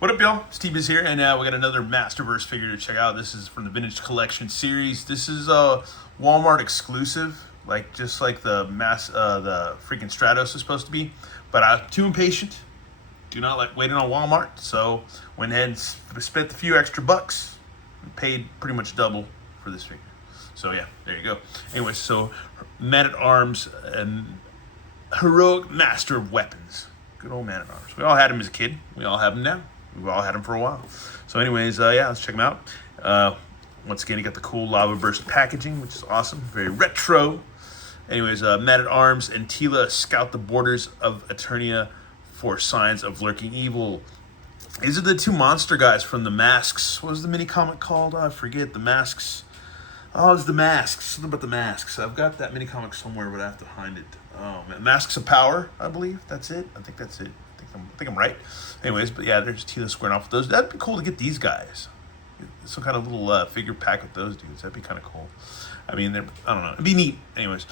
What up, y'all? Steve is here, and we got another Masterverse figure to check out. This is from the Vintage Collection series. This is a Walmart exclusive, just like the freaking Stratos is supposed to be. But I'm too impatient. Do not like waiting on Walmart, so went ahead and spent a few extra bucks and paid pretty much double for this figure. So yeah, there you go. Anyway, so Man-at-Arms and heroic master of weapons. Good old Man-at-Arms. We all had him as a kid. We all have him now. We've all had them for a while. So anyways, yeah, let's check them out. Once again, you got the cool lava burst packaging, which is awesome. Very retro. Anyways, Man-at-Arms and Tila scout the borders of Eternia for signs of lurking evil. These are the two monster guys from the Masks. What was the mini comic called? I forget. The Masks. Oh, it's the Masks. Something about the Masks. I've got that mini comic somewhere, but I have to find it. Oh, man. Masks of Power, I believe. That's it. I think that's it. I think I'm right. Anyways, but yeah, there's Tila squaring off with those. That'd be cool to get these guys. Some kind of little figure pack with those dudes. That'd be kind of cool. I mean, I don't know. It'd be neat. Anyways,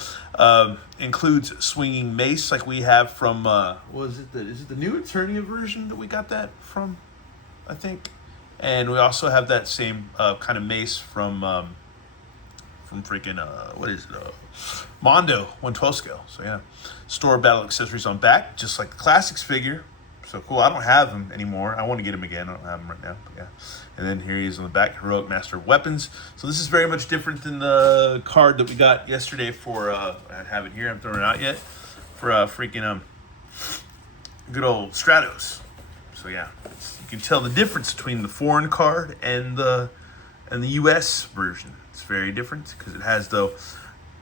includes swinging mace like we have from, is it the new Eternia version that we got that from, I think? And we also have that same kind of mace from freaking, Mondo 112 scale. So yeah, store battle accessories on back, just like the classics figure. So cool. I don't have him anymore. I want to get him again. I don't have him right now, but yeah. And then here he is on the back, heroic master of weapons. So this is very much different than the card that we got yesterday for, I have it here, I haven't thrown it out yet, for freaking good old Stratos. So yeah, you can tell the difference between the foreign card and the US version. It's very different because it has, though,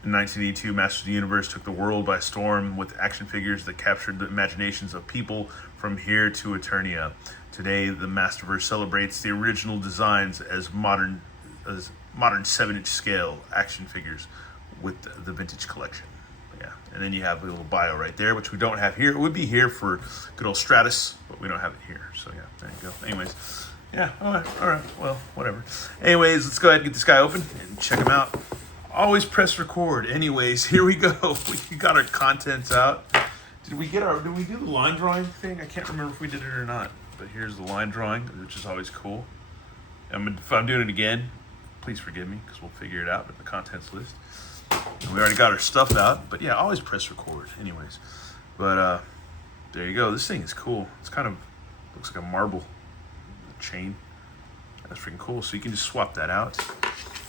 in 1982, Masters of the Universe took the world by storm with action figures that captured the imaginations of people from here to Eternia. Today, the Masterverse celebrates the original designs as modern 7-inch scale action figures with the Vintage Collection. Yeah, and then you have a little bio right there, which we don't have here. It would be here for good old Stratus, but we don't have it here. So yeah, there you go. Anyways, yeah, all right, well, whatever. Anyways, let's go ahead and get this guy open and check him out. Always press record. Anyways, here we go. We got our contents out. Did we do the line drawing thing? I can't remember if we did it or not. But here's the line drawing, which is always cool. If I'm doing it again, please forgive me, because we'll figure it out with the contents list. And we already got our stuff out, but yeah, always press record. Anyways, but there you go. This thing is cool. It's kind of looks like a marble chain. That's freaking cool. So you can just swap that out.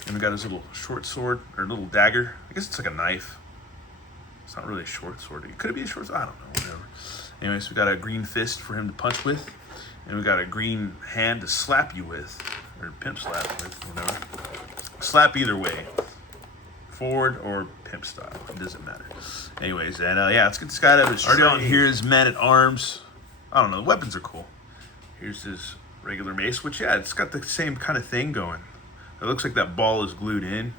And we got his little short sword, or little dagger. I guess it's like a knife. It's not really a short sword. Could it be a short sword? I don't know, whatever. Anyways, we got a green fist for him to punch with. And we got a green hand to slap you with. Or pimp slap with, whatever. Slap either way. Forward or pimp style. It doesn't matter. Anyways, and yeah, let's get this guy out of his training. Already on here is Man-at-Arms. I don't know, the weapons are cool. Here's his regular mace, which, yeah, it's got the same kind of thing going. It looks like that ball is glued in,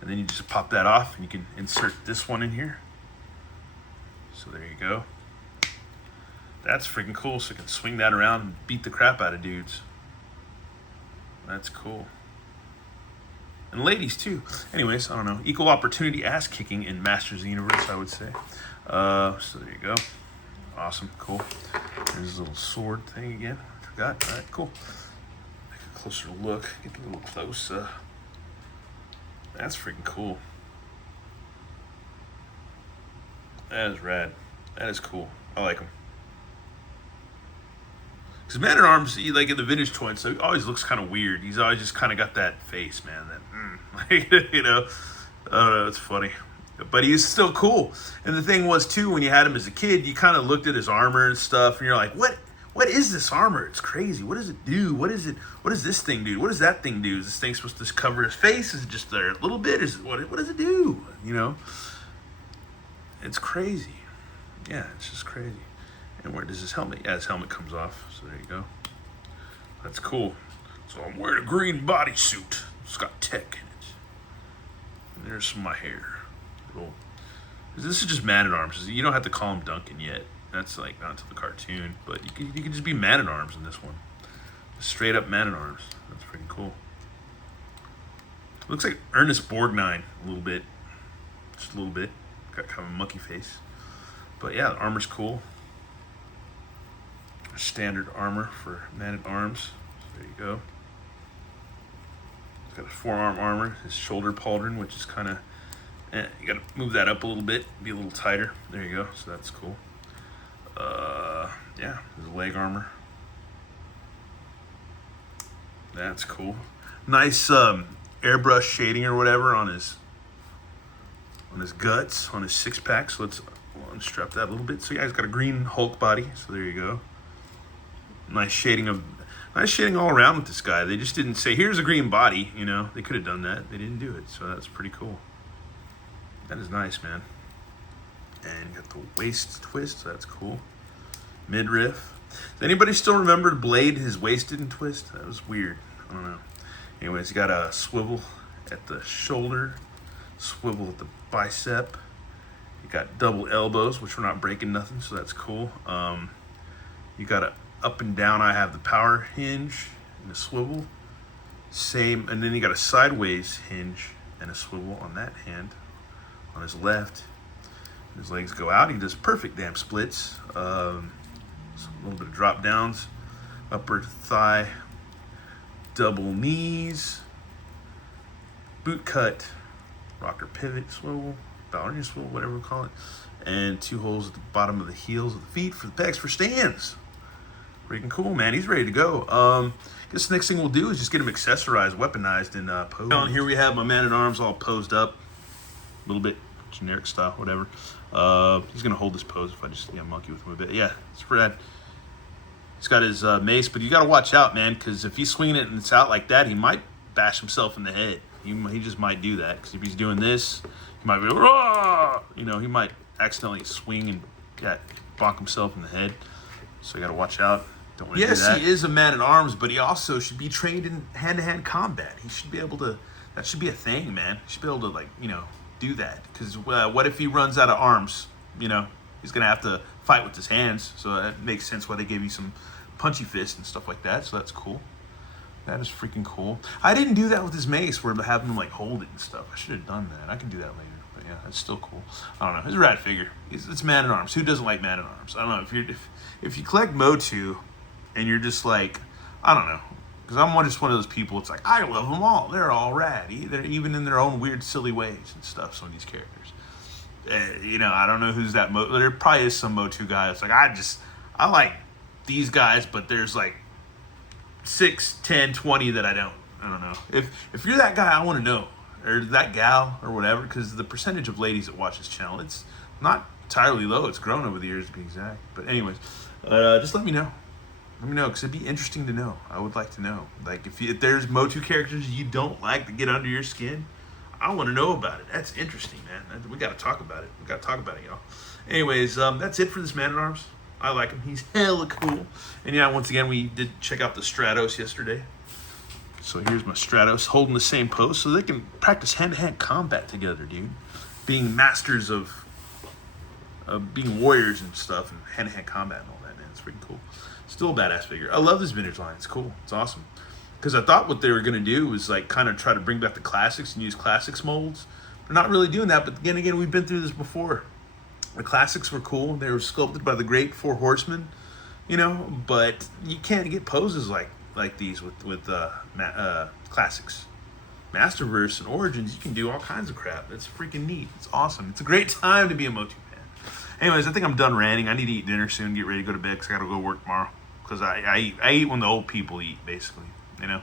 and then you just pop that off, and you can insert this one in here. So there you go. That's freaking cool, so you can swing that around and beat the crap out of dudes. That's cool. And ladies, too. Anyways, I don't know. Equal opportunity ass-kicking in Masters of the Universe, I would say. So there you go. Awesome, cool. There's his little sword thing again. I forgot. All right, cool. Closer look, get a little close. That's freaking cool. That is rad. That is cool. I like him. Because Man-at-Arms, like in the vintage toys, so he always looks kind of weird. He's always just kind of got that face, man. That, you know, I don't know, it's funny. But he's still cool. And the thing was, too, when you had him as a kid, you kind of looked at his armor and stuff, and you're like, What is this armor? It's crazy. What does it do? What does this thing do? What does that thing do? Is this thing supposed to cover his face? Is it just there a little bit? What does it do? You know? It's crazy. Yeah, it's just crazy. And where does his helmet? Yeah, his helmet comes off. So there you go. That's cool. So I'm wearing a green bodysuit. It's got tech in it. And there's some of my hair. Cool. This is just Man-at-Arms. You don't have to call him Duncan yet. That's like not to the cartoon, but you can just be Man-at-Arms in this one. Just straight up Man-at-Arms. That's pretty cool. Looks like Ernest Borgnine a little bit. Just a little bit. Got kind of a monkey face. But yeah, the armor's cool. Standard armor for man-at-arms. There you go. He's got a forearm armor, his shoulder pauldron, which is kind of, you got to move that up a little bit, be a little tighter. There you go. So that's cool. Yeah, his leg armor. That's cool. Nice airbrush shading or whatever on his guts, on his six pack. So let's unstrap that a little bit. So yeah, he's got a green Hulk body. So there you go. Nice shading all around with this guy. They just didn't say, here's a green body. You know, they could have done that. They didn't do it. So that's pretty cool. That is nice, man. And you got the waist twist. So that's cool. Midriff. Does anybody still remember Blade? His waist didn't twist? That was weird. I don't know. Anyways, you got a swivel at the shoulder, swivel at the bicep. You got double elbows, which we're not breaking nothing, so that's cool. You got a up and down. I have the power hinge and a swivel. Same, and then you got a sideways hinge and a swivel on that hand, on his left. His legs go out. He does perfect damn splits. A little bit of drop downs, upper thigh, double knees, boot cut, rocker pivot swivel, ballerina swivel, whatever we call it, and 2 holes at the bottom of the heels of the feet for the pegs for stands. Freaking cool, man. He's ready to go. Guess the next thing we'll do is just get him accessorized, weaponized, and posed. Here we have my man-at-arms all posed up, a little bit generic style, whatever. He's gonna hold this pose if I just monkey with him a bit. Yeah, it's rad. He's got his mace, but you gotta watch out, man, because if he's swinging it and it's out like that, he might bash himself in the head. He just might do that, because if he's doing this, he might be, Rah! You know, he might accidentally swing and bonk himself in the head. So you gotta watch out. Don't want to do that. Yes, he is a man-at-arms, but he also should be trained in hand-to-hand combat. He should be able to, that should be a thing, man. He should be able to, like, you know, do that. Because what if he runs out of arms? You know, he's gonna have to fight with his hands. So that makes sense why they gave you some punchy fists and stuff like that. So that's cool. That is freaking cool. I didn't do that with his mace, where having him like hold it and stuff. I should have done that. I can do that later. But yeah, it's still cool. I don't know. It's a rad figure. It's man-at-arms. Who doesn't like man-at-arms? I don't know. If you collect Motu and you're just like, I don't know. Because I'm just one of those people, it's like, I love them all. They're all rad. They're even in their own weird, silly ways and stuff, some of these characters. You know, I don't know who's that there probably is some Motu guy. It's like, I like these guys, but there's like 6, 10, 20 that I don't know. If you're that guy, I want to know. Or that gal, or whatever, because the percentage of ladies that watch this channel, it's not entirely low. It's grown over the years, to be exact. But anyways, just let me know. Let me know, because it'd be interesting to know. I would like to know. Like, if there's Motu characters you don't like that get under your skin, I want to know about it. That's interesting, man. We got to talk about it. We got to talk about it, y'all. Anyways, that's it for this man-at-arms. I like him. He's hella cool. And yeah, once again, we did check out the Stratos yesterday. So here's my Stratos holding the same pose so they can practice hand-to-hand combat together, dude. Being masters of being warriors and stuff and hand-to-hand combat and all that, man. It's pretty cool. Still a badass figure. I love this vintage line. It's cool. It's awesome. Because I thought what they were going to do was like kind of try to bring back the classics and use classics molds. They're not really doing that, but again, we've been through this before. The classics were cool. They were sculpted by the great Four Horsemen, you know, but you can't get poses like these with classics. Masterverse and Origins, you can do all kinds of crap. That's freaking neat. It's awesome. It's a great time to be a Motu fan. Anyways, I think I'm done ranting. I need to eat dinner soon, get ready to go to bed because I got to go work tomorrow. Because I eat when the old people eat, basically, you know.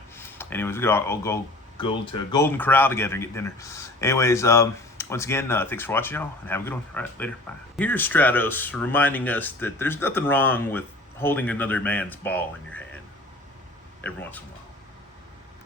Anyways, we could all go to Golden Corral together and get dinner. Anyways, once again, thanks for watching, y'all, and have a good one. All right, later. Bye. Here's Stratos reminding us that there's nothing wrong with holding another man's ball in your hand every once in a while.